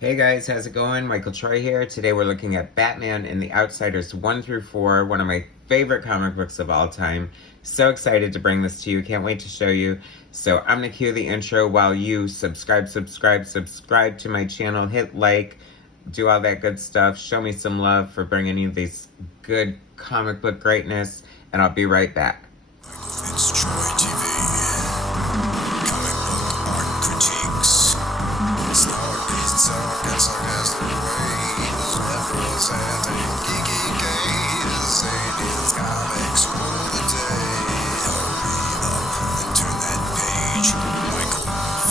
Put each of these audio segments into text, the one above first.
Hey guys, how's it going? Michael Troy here. Today we're looking at Batman and the Outsiders 1 through 4, one of my favorite comic books of all time. So excited to bring this to you. Can't wait to show you. So I'm going to cue the intro while you subscribe to my channel. Hit like, do all that good stuff. Show me some love for bringing you this good comic book greatness. And I'll be right back. MichaelFitzTroytv. Comic book art critiques. Snark, talk, and sarcastic ways. Levels and geeky gaze. Aliens, comics rule the day. Hurry up and turn that page.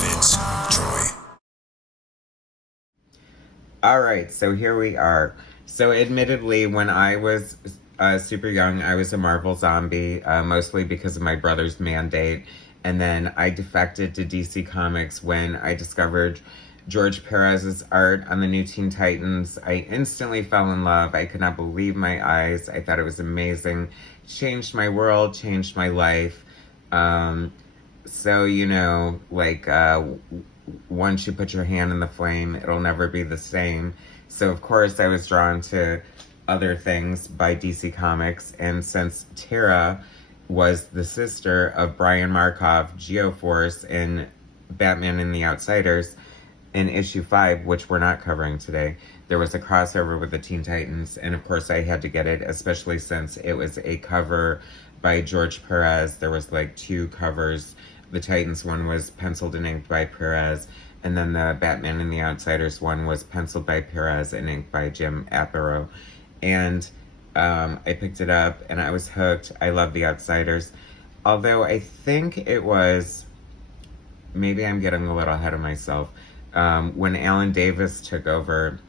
MichaelFitzTroy. Alright, so here we are. So admittedly, when I was super young, I was a Marvel zombie, mostly because of my brother's mandate. And then I defected to DC Comics when I discovered George Perez's art on the new Teen Titans. I instantly fell in love. I could not believe my eyes. I thought it was amazing. Changed my world, changed my life. So, once you put your hand in the flame, it'll never be the same. So, of course, I was drawn to other things by DC Comics. And since Tara was the sister of Brian Markov, Geo-force, in Batman and the Outsiders, in issue 5, which we're not covering today, there was a crossover with the Teen Titans. And, of course, I had to get it, especially since it was a cover by George Perez. There was like 2 covers. The Titans one was penciled and inked by Perez, and then the Batman and the Outsiders one was penciled by Perez and inked by Jim Aparo. And I picked it up, and I was hooked. I love the Outsiders. Although I think it was, maybe I'm getting a little ahead of myself, when Alan Davis took over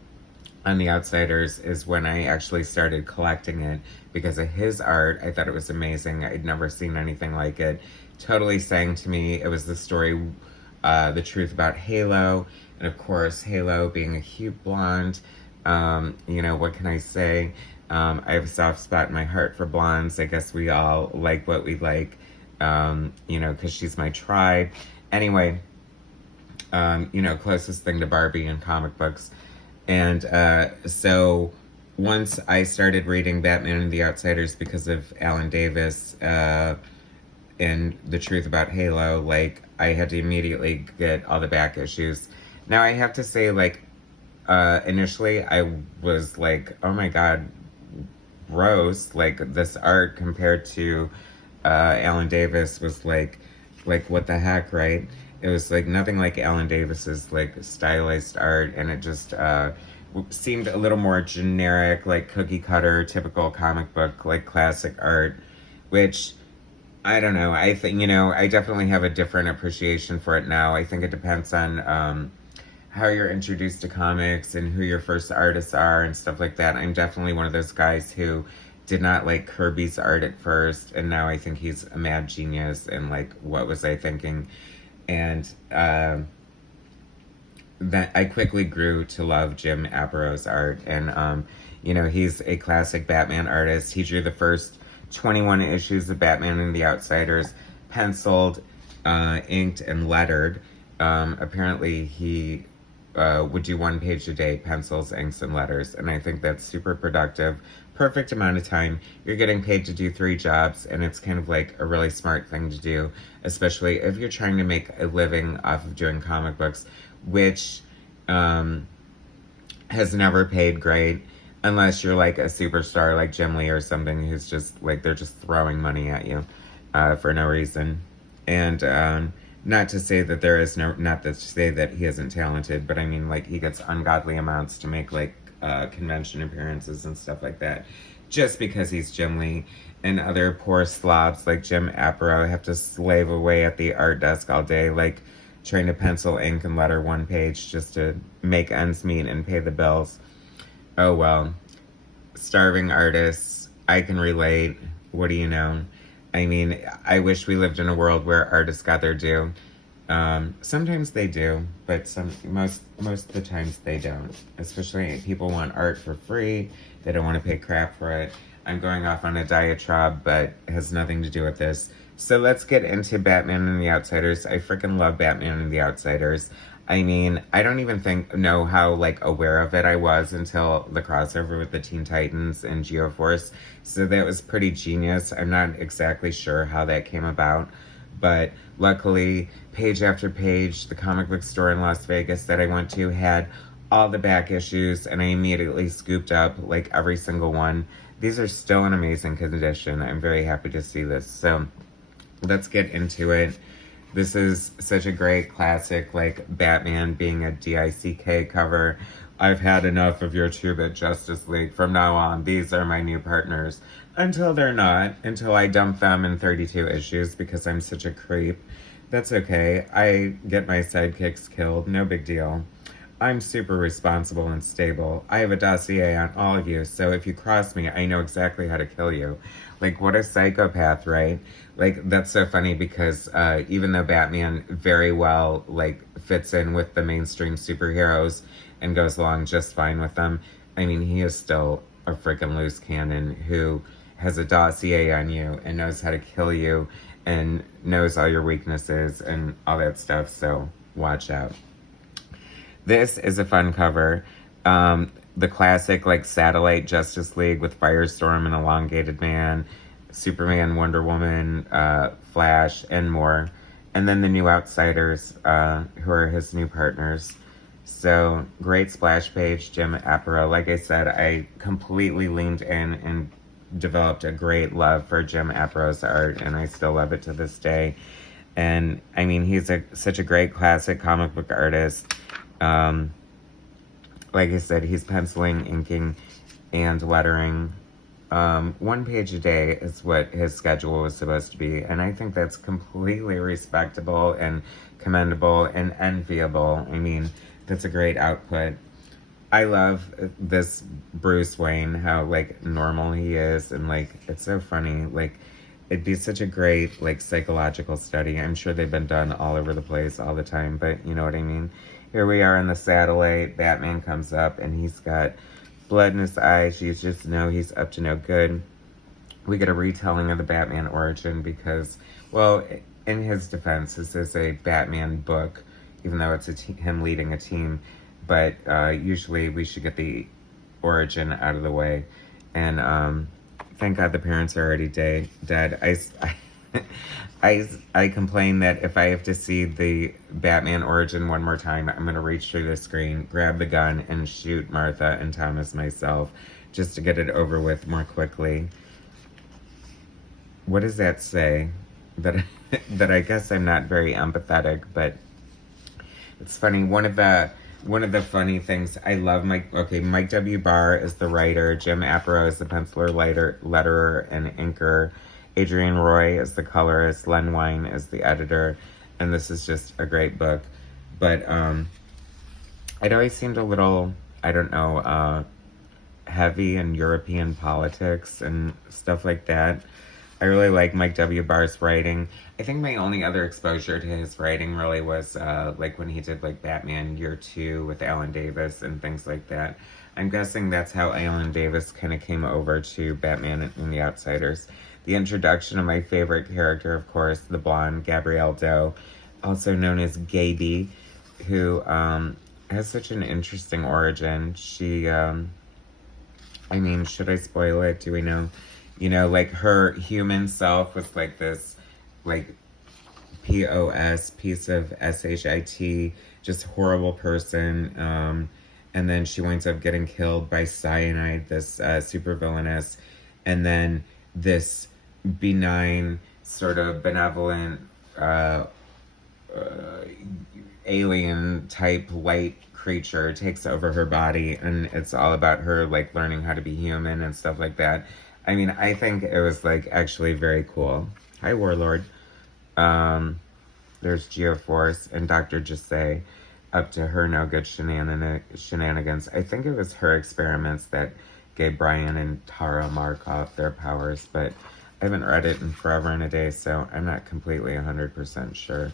on the Outsiders is when I actually started collecting it because of his art. I thought it was amazing. I'd never seen anything like it. Totally sang to me. It was the story, The Truth About Halo. And of course, Halo being a cute blonde. What can I say? I have a soft spot in my heart for blondes. I guess we all like what we like, because she's my tribe. Anyway, closest thing to Barbie in comic books. And so once I started reading Batman and the Outsiders because of Alan Davis and The Truth About Halo, I had to immediately get all the back issues. Now, I have to say, initially I was like, oh my god, gross. This art compared to Alan Davis was like, what the heck, right? It was nothing like Alan Davis's stylized art, and it just seemed a little more generic, cookie cutter, typical comic book, classic art, which I don't know. I think, I definitely have a different appreciation for it now. I think it depends on how you're introduced to comics and who your first artists are and stuff like that. I'm definitely one of those guys who did not like Kirby's art at first, and now I think he's a mad genius, and what was I thinking? And that I quickly grew to love Jim Aparo's art. And, he's a classic Batman artist. He drew the first 21 issues of Batman and the Outsiders, penciled, inked, and lettered. Apparently, he would do 1 page a day, pencils, inks, and letters. And I think that's super productive. Perfect amount of time. You're getting paid to do 3 jobs, and it's kind of a really smart thing to do, especially if you're trying to make a living off of doing comic books, which has never paid great, unless you're a superstar like Jim Lee or something, who's just they're just throwing money at you for no reason. And not to say that not to say that he isn't talented, but I mean, he gets ungodly amounts to make convention appearances and stuff like that, just because he's Jim Lee. And other poor slobs like Jim Aparo have to slave away at the art desk all day, trying to pencil, ink, and letter 1 page just to make ends meet and pay the bills. Oh well. Starving artists, I can relate. What do you know? I mean, I wish we lived in a world where artists got their due. Sometimes they do, but most of the times they don't. Especially if people want art for free. They don't want to pay crap for it. I'm going off on a diatribe, but it has nothing to do with this. So let's get into Batman and the Outsiders. I freaking love Batman and the Outsiders. I mean, I don't even know how like aware of it I was until the crossover with the Teen Titans and Geo-force. So that was pretty genius. I'm not exactly sure how that came about, but luckily, page after page, the comic book store in Las Vegas that I went to had all the back issues, and I immediately scooped up like every single one. These are still in amazing condition. I'm very happy to see this. So let's get into it. This is such a great classic, like Batman being a DICK cover. I've had enough of your two-bit Justice League. From now on, these are my new partners. Until they're not. Until I dump them in 32 issues because I'm such a creep. That's okay. I get my sidekicks killed. No big deal. I'm super responsible and stable. I have a dossier on all of you, so if you cross me, I know exactly how to kill you. Like, what a psychopath, right? Like, that's so funny because even though Batman very well, like, fits in with the mainstream superheroes and goes along just fine with them, I mean, he is still a freaking loose cannon who has a dossier on you and knows how to kill you and knows all your weaknesses and all that stuff, so watch out. This is a fun cover. The classic, like, satellite Justice League with Firestorm and Elongated Man, Superman, Wonder Woman, Flash, and more. And then the new Outsiders, who are his new partners. So, great splash page, Jim Aparo. Like I said, I completely leaned in and developed a great love for Jim Aparo's art, and I still love it to this day. And, I mean, he's such a great classic comic book artist. Like I said, he's penciling, inking, and lettering. 1 page a day is what his schedule was supposed to be, and I think that's completely respectable and commendable and enviable. I mean, that's a great output. I love this Bruce Wayne, how, like, normal he is, and, like, it's so funny. Like, it'd be such a great, like, psychological study. I'm sure they've been done all over the place all the time, but you know what I mean? Here we are in the satellite. Batman comes up, and he's got blood in his eyes. You just know he's up to no good. We get a retelling of the Batman origin because, well, in his defense, this is a Batman book, even though it's him leading a team. But usually we should get the origin out of the way. And thank God the parents are already dead. I complain that if I have to see the Batman origin one more time, I'm going to reach through the screen, grab the gun, and shoot Martha and Thomas myself just to get it over with more quickly. What does that say? That I guess I'm not very empathetic, but it's funny. One of the funny things, I love Mike W. Barr is the writer, Jim Aparo is the penciler, letterer, and inker, Adrian Roy is the colorist, Len Wein is the editor, and this is just a great book. But it always seemed a little, I don't know, heavy in European politics and stuff like that. I really like Mike W. Barr's writing. I think my only other exposure to his writing really was like when he did like Batman Year 2 with Alan Davis and things like that. I'm guessing that's how Alan Davis kind of came over to Batman and the Outsiders. The introduction of my favorite character, of course, the blonde Gabrielle Doe, also known as Gaby, who has such an interesting origin. She, I mean, should I spoil it? Do we know? You know, like her human self was like this, like POS, piece of SHIT, just horrible person. And then she winds up getting killed by Cyanide, this super villainess. And then this benign, sort of benevolent, alien type light creature takes over her body. And it's all about her, like, learning how to be human and stuff like that. I mean, I think it was, like, actually very cool. Hi, Warlord. There's Geo-force and Dr. Jesse up to her no-good shenanigans. I think it was her experiments that gave Brian and Tara Markov their powers, but I haven't read it in forever and a day, so I'm not completely 100% sure.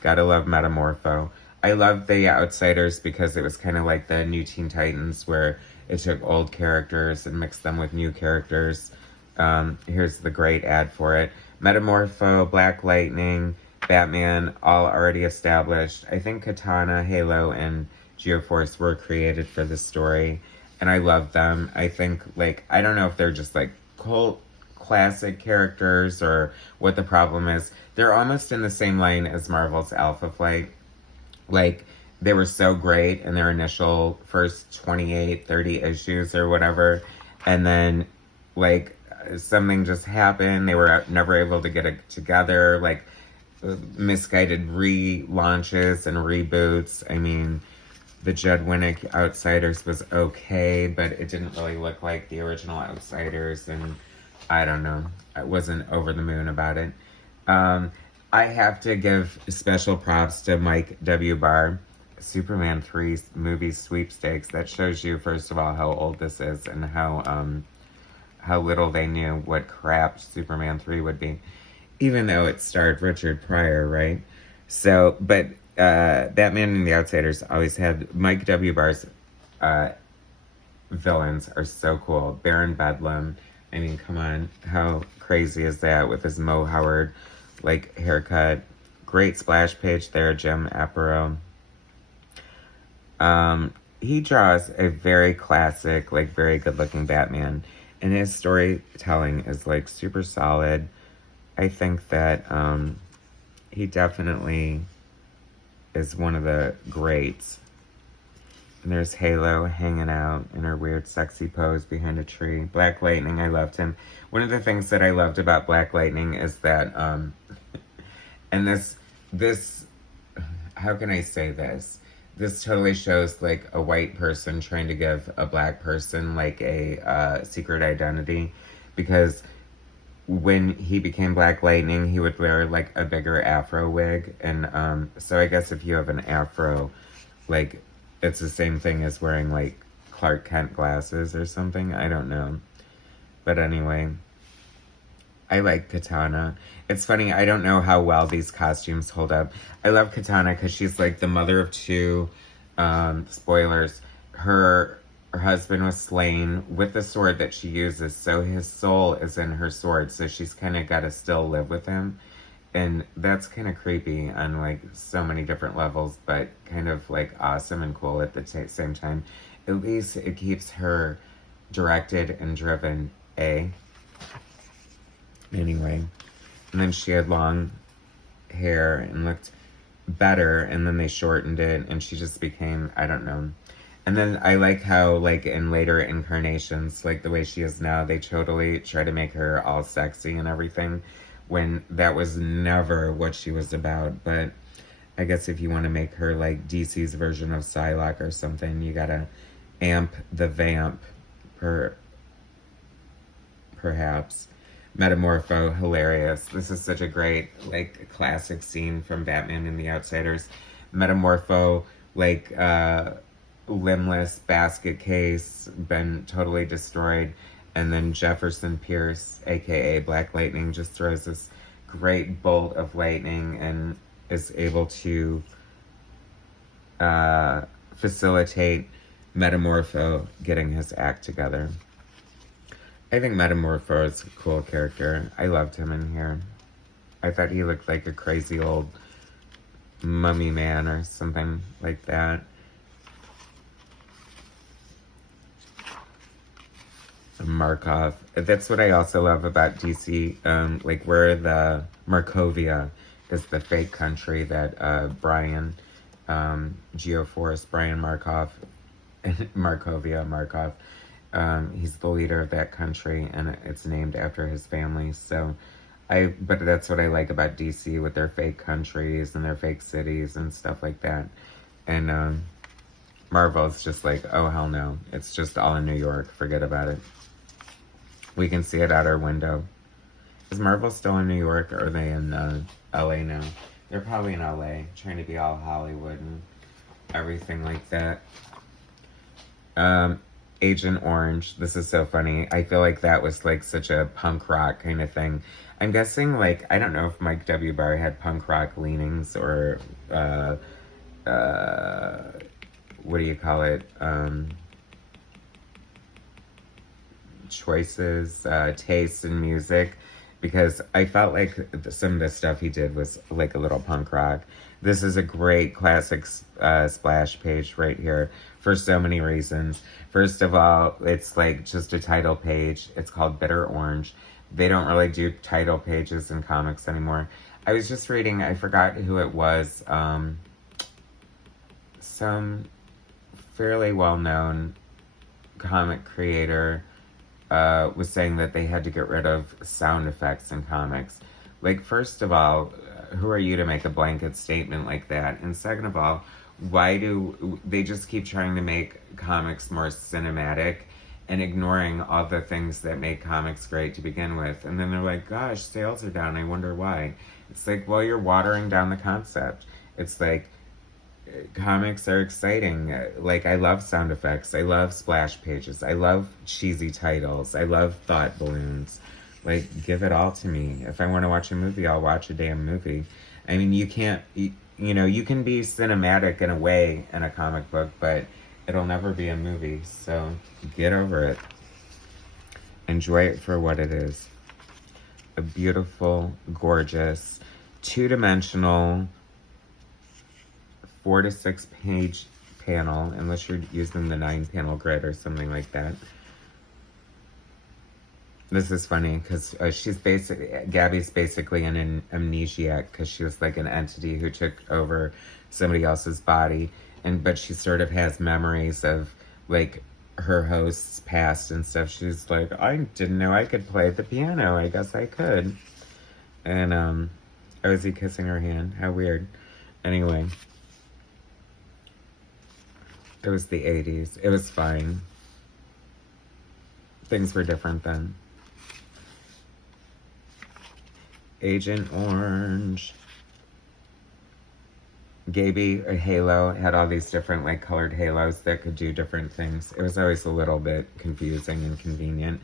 Gotta love Metamorpho. I love the Outsiders because it was kind of like the new Teen Titans where it took old characters and mixed them with new characters. Here's the great ad for it. Metamorpho, Black Lightning, Batman, all already established. I think Katana, Halo, and Geo-force were created for this story, and I love them. I think, like, I don't know if they're just, like, cult classic characters or what the problem is. They're almost in the same line as Marvel's Alpha Flight. Like, they were so great in their initial first 28, 30 issues or whatever, and then, like, something just happened. They were never able to get it together. Like, misguided relaunches and reboots. I mean, the Judd Winnick Outsiders was okay, but it didn't really look like the original Outsiders, and I don't know. I wasn't over the moon about it. I have to give special props to Mike W. Barr. Superman 3 movie sweepstakes. That shows you, first of all, how old this is and how little they knew what crap Superman 3 would be. Even though it starred Richard Pryor, right? So, but Batman and the Outsiders always had Mike W. Barr's villains are so cool. Baron Bedlam. I mean, come on, how crazy is that with his Mo Howard like haircut? Great splash page there, Jim Aparo. He draws a very classic, like very good looking Batman, and his storytelling is like super solid. I think that he definitely is one of the greats. And there's Halo hanging out in her weird sexy pose behind a tree. Black Lightning, I loved him. One of the things that I loved about Black Lightning is that, and this, how can I say this? This totally shows like a white person trying to give a black person like a secret identity, because when he became Black Lightning, he would wear like a bigger afro wig, and so I guess if you have an afro, like, it's the same thing as wearing like Clark Kent glasses or something. I don't know, but anyway, I like Katana. It's funny, I don't know how well these costumes hold up. I love Katana because she's like the mother of two. Spoilers. Her husband was slain with the sword that she uses, so his soul is in her sword, so she's kind of got to still live with him. And that's kind of creepy on like so many different levels, but kind of like awesome and cool at the same time. At least it keeps her directed and driven, eh? Anyway, and then she had long hair and looked better, and then they shortened it, and she just became, I don't know. And then I like how, like, in later incarnations, like the way she is now, they totally try to make her all sexy and everything, when that was never what she was about. But I guess if you want to make her like DC's version of Psylocke or something, you gotta amp the vamp, perhaps. Metamorpho, hilarious. This is such a great, like, classic scene from Batman and the Outsiders. Metamorpho, like, limbless basket case, been totally destroyed. And then Jefferson Pierce, aka Black Lightning, just throws this great bolt of lightning and is able to facilitate Metamorpho getting his act together. I think Metamorpho is a cool character. I loved him in here. I thought he looked like a crazy old mummy man or something like that. Markov. That's what I also love about DC. Like, where the Markovia is the fake country that Brian, Geo-force, Brian Markov, Markovia, Markov, he's the leader of that country, and it's named after his family. So, but that's what I like about DC with their fake countries and their fake cities and stuff like that. And Marvel's just like, oh hell no, it's just all in New York. Forget about it. We can see it out our window. Is Marvel still in New York, or are they in LA now? They're probably in LA, trying to be all Hollywood and everything like that. Agent Orange. This is so funny. I feel like that was like such a punk rock kind of thing. I'm guessing, like, I don't know if Mike W. Barr had punk rock leanings or, what do you call it? Choices, tastes in music, because I felt like some of the stuff he did was like a little punk rock. This is a great classic splash page right here for so many reasons. First of all, it's like just a title page. It's called Bitter Orange. They don't really do title pages in comics anymore. I was just reading, I forgot who it was, some fairly well-known comic creator was saying that they had to get rid of sound effects in comics. Like, first of all, who are you to make a blanket statement like that? And second of all, why do they just keep trying to make comics more cinematic and ignoring all the things that make comics great to begin with? And then they're like, gosh, sales are down, I wonder why. It's like, well, you're watering down the concept. It's like, comics are exciting. Like, I love sound effects. I love splash pages. I love cheesy titles. I love thought balloons. Like, give it all to me. If I want to watch a movie, I'll watch a damn movie. I mean, you can't, you know, you can be cinematic in a way in a comic book, but it'll never be a movie. So get over it. Enjoy it for what it is. A beautiful, gorgeous, two-dimensional, 4 to 6 page panel, unless you're using the 9-panel grid or something like that. This is funny because Gabby's basically an amnesiac because she was like an entity who took over somebody else's body, but she sort of has memories of like her host's past and stuff. She's like, I didn't know I could play the piano. I guess I could. And oh, is he kissing her hand? How weird. Anyway, it was the 80s. It was fine. Things were different then. Agent Orange. Gaby, a halo, had all these different like colored halos that could do different things. It was always a little bit confusing and convenient,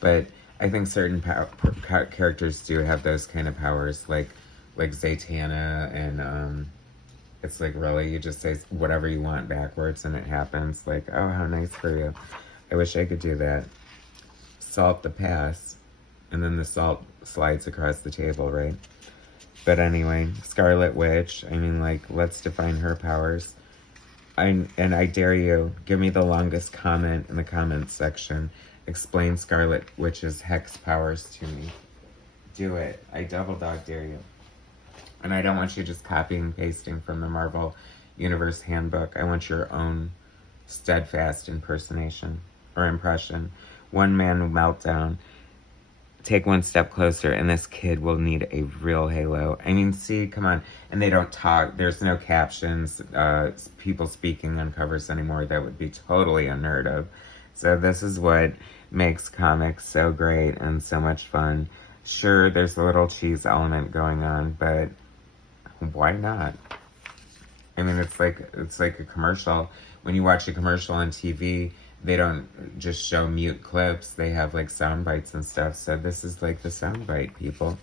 but I think certain characters do have those kind of powers, like Zatanna, and it's like, really, you just say whatever you want backwards and it happens. Like, oh, how nice for you. I wish I could do that. Salt the pass, and then the salt slides across the table, right? But anyway, Scarlet Witch, I mean, like, let's define her powers. And I dare you, give me the longest comment in the comments section. Explain Scarlet Witch's hex powers to me. Do it. I double dog dare you. And I don't want you just copying and pasting from the Marvel Universe Handbook. I want your own steadfast impersonation or impression. One man meltdown. Take one step closer, and this kid will need a real halo. I mean, see, come on. And they don't talk. There's no captions, people speaking on covers anymore. That would be totally unheard of. So this is what makes comics so great and so much fun. Sure, there's a little cheese element going on, but why not? I mean, it's like a commercial. When you watch a commercial on TV, they don't just show mute clips. They have like sound bites and stuff. So this is like the sound bite, people.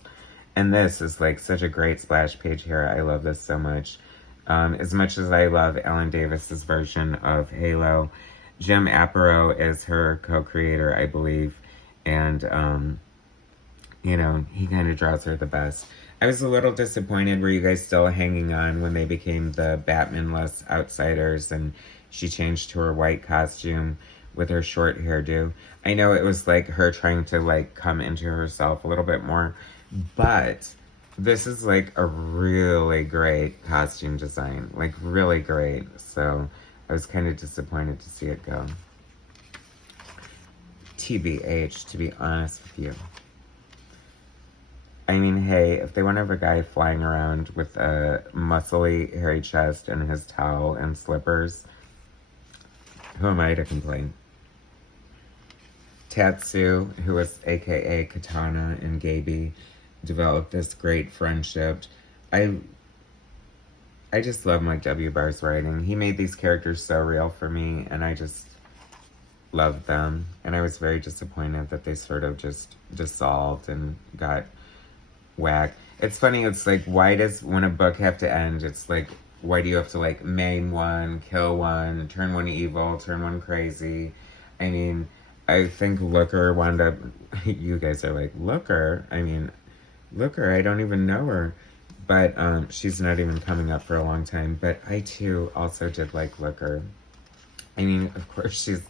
And this is like such a great splash page here. I love this so much. As much as I love Ellen Davis's version of Halo, Jim Aparo is her co-creator, I believe. And, you know, he kind of draws her the best. I was a little disappointed. Were you guys still hanging on when they became the Batman-less outsiders and she changed to her white costume with her short hairdo? I know it was like her trying to like come into herself a little bit more, but this is like a really great costume design, like really great. So I was kind of disappointed to see it go. TBH, to be honest with you. I mean, hey, if they want to have a guy flying around with a muscly, hairy chest and his towel and slippers, who am I to complain? Tatsu, who was aka Katana and Gaby, developed this great friendship. I just love Mike W. Barr's writing. He made these characters so real for me, and I just loved them. And I was very disappointed that they sort of just dissolved and got whacked. It's funny, it's like, why does, when a book have to end, it's like, why do you have to like maim one, kill one, turn one evil, turn one crazy? I mean, I think Looker wound up, you guys are like, Looker? I mean, Looker, I don't even know her. But she's not even coming up for a long time. But I too also did like Looker. I mean, of course, she's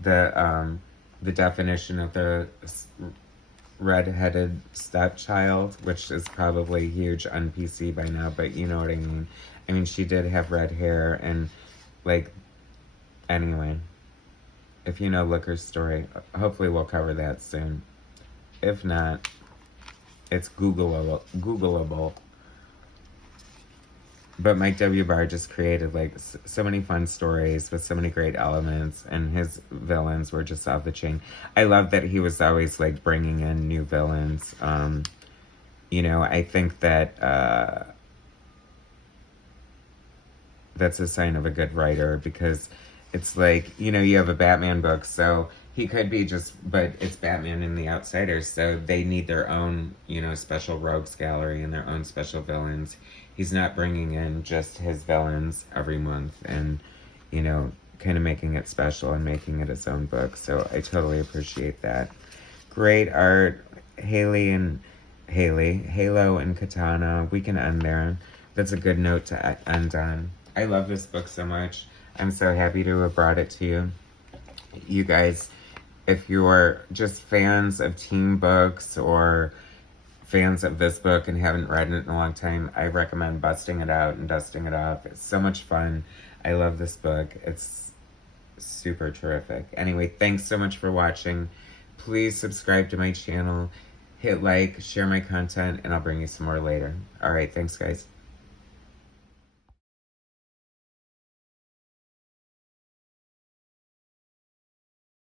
the definition of the redheaded stepchild, which is probably huge on PC by now, but you know what I mean. I mean, she did have red hair, and like, anyway, if you know Looker's story, hopefully we'll cover that soon. If not, it's Googleable. But Mike W. Barr just created like so many fun stories with so many great elements, and his villains were just off the chain. I love that he was always like bringing in new villains. You know, I think that that's a sign of a good writer, because it's like, you know, you have a Batman book, so he could be just, but it's Batman and the Outsiders, so they need their own, you know, special rogues gallery and their own special villains. He's not bringing in just his villains every month and, you know, kind of making it special and making it his own book. So I totally appreciate that. Great art. Halo and Katana. We can end there. That's a good note to end on. I love this book so much. I'm so happy to have brought it to you. You guys, if you're just fans of teen books or fans of this book and haven't read it in a long time, I recommend busting it out and dusting it off. It's so much fun. I love this book. It's super terrific. Anyway, thanks so much for watching. Please subscribe to my channel, hit like, share my content, and I'll bring you some more later. All right, thanks guys.